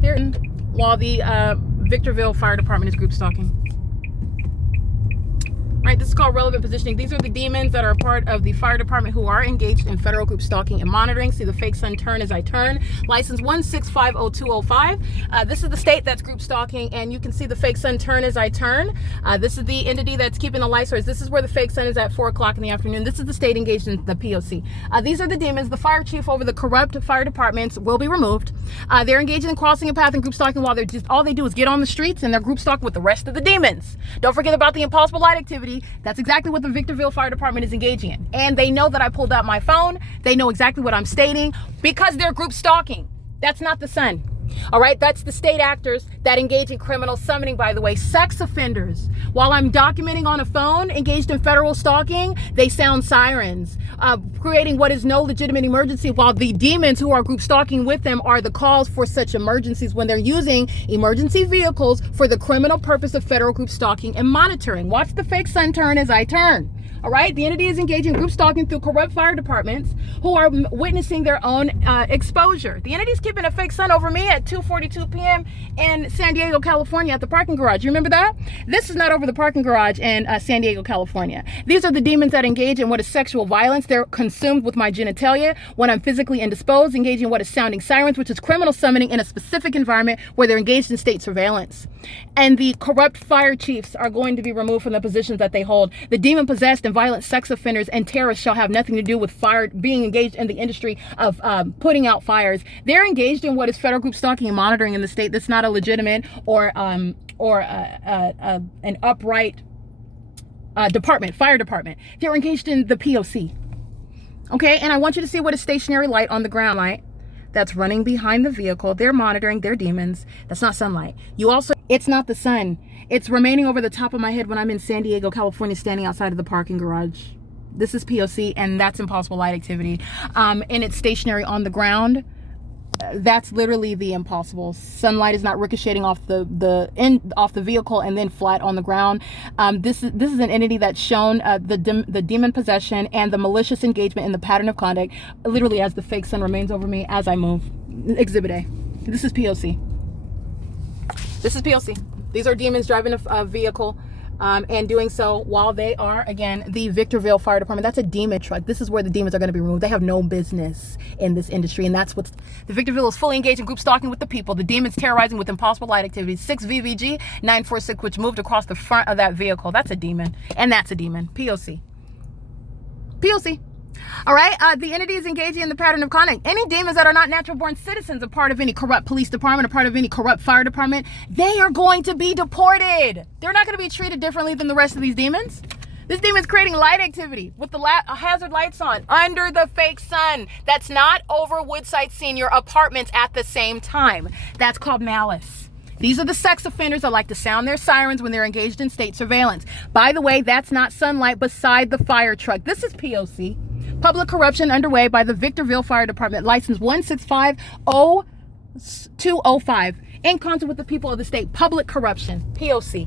Here in law, the Victorville Fire Department is group stalking. Right, this is called relevant positioning. These are the demons that are part of the fire department who are engaged in federal group stalking and monitoring. See the fake sun turn as I turn. License 1650205. This is the state that's group stalking, and you can see the fake sun turn as I turn. This is the entity that's keeping the light source. This is where the fake sun is at 4 o'clock in the afternoon. This is the state engaged in the P.O.C. These are the demons. The fire chief over the corrupt fire departments will be removed. They're engaged in crossing a path and group stalking while they're just, all they do is get on the streets and they're group stalking with the rest of the demons. Don't forget about the impossible light activity. That's exactly what the Victorville Fire Department is engaging in. And they know that I pulled out my phone. They know exactly what I'm stating because they're group stalking. That's not the sun. All right, that's the state actors that engage in criminal summoning, by the way. Sex offenders, while I'm documenting on a phone, engaged in federal stalking, they sound sirens, creating what is no legitimate emergency, while the demons who are group stalking with them are the cause for such emergencies when they're using emergency vehicles for the criminal purpose of federal group stalking and monitoring. Watch the fake sun turn as I turn. All right, the entity is engaging group stalking through corrupt fire departments who are witnessing their own exposure. The entity is keeping a fake sun over me at 2:42 p.m. in San Diego, California at the parking garage. You remember that? This is not over the parking garage in San Diego, California. These are the demons that engage in what is sexual violence. They're consumed with my genitalia when I'm physically indisposed, engaging in what is sounding sirens, which is criminal summoning in a specific environment where they're engaged in state surveillance. And the corrupt fire chiefs are going to be removed from the positions that they hold. The demon-possessed and violent sex offenders and terrorists shall have nothing to do with fire, being engaged in the industry of putting out fires. They're engaged in what is federal group stalking and monitoring in the state. That's not a legitimate or an upright department, fire department. They're engaged in the P.O.C. Okay, and I want you to see what is stationary light on the ground light that's running behind the vehicle. They're monitoring their demons. That's not sunlight. You also, it's not the sun. It's remaining over the top of my head when I'm in San Diego, California, standing outside of the parking garage. This is P.O.C. and that's impossible light activity. And it's stationary on the ground. That's literally the impossible. Sunlight is not ricocheting off off the vehicle and then flat on the ground. This is an entity that's shown the demon possession and the malicious engagement in the pattern of conduct, literally as the fake sun remains over me as I move. Exhibit A. This is P.O.C. This is P.O.C. These are demons driving a vehicle and doing so while they are, again, the Victorville Fire Department. That's a demon truck. This is where the demons are going to be removed. They have no business in this industry, and that's what's... The Victorville is fully engaged in group stalking with the people. The demons terrorizing with impossible light activities. 6 VVG 946, which moved across the front of that vehicle. That's a demon, and that's a demon. P.O.C. P.O.C. All right, the entity is engaging in the pattern of conduct. Any demons that are not natural born citizens, a part of any corrupt police department, a part of any corrupt fire department, they are going to be deported. They're not going to be treated differently than the rest of these demons. This demon's creating light activity with the hazard lights on under the fake sun. That's not over Woodside Senior apartments at the same time. That's called malice. These are the sex offenders that like to sound their sirens when they're engaged in state surveillance. By the way, that's not sunlight beside the fire truck. This is P.O.C. Public corruption underway by the Victorville Fire Department, license 1650205, in concert with the people of the state. Public corruption, P.O.C.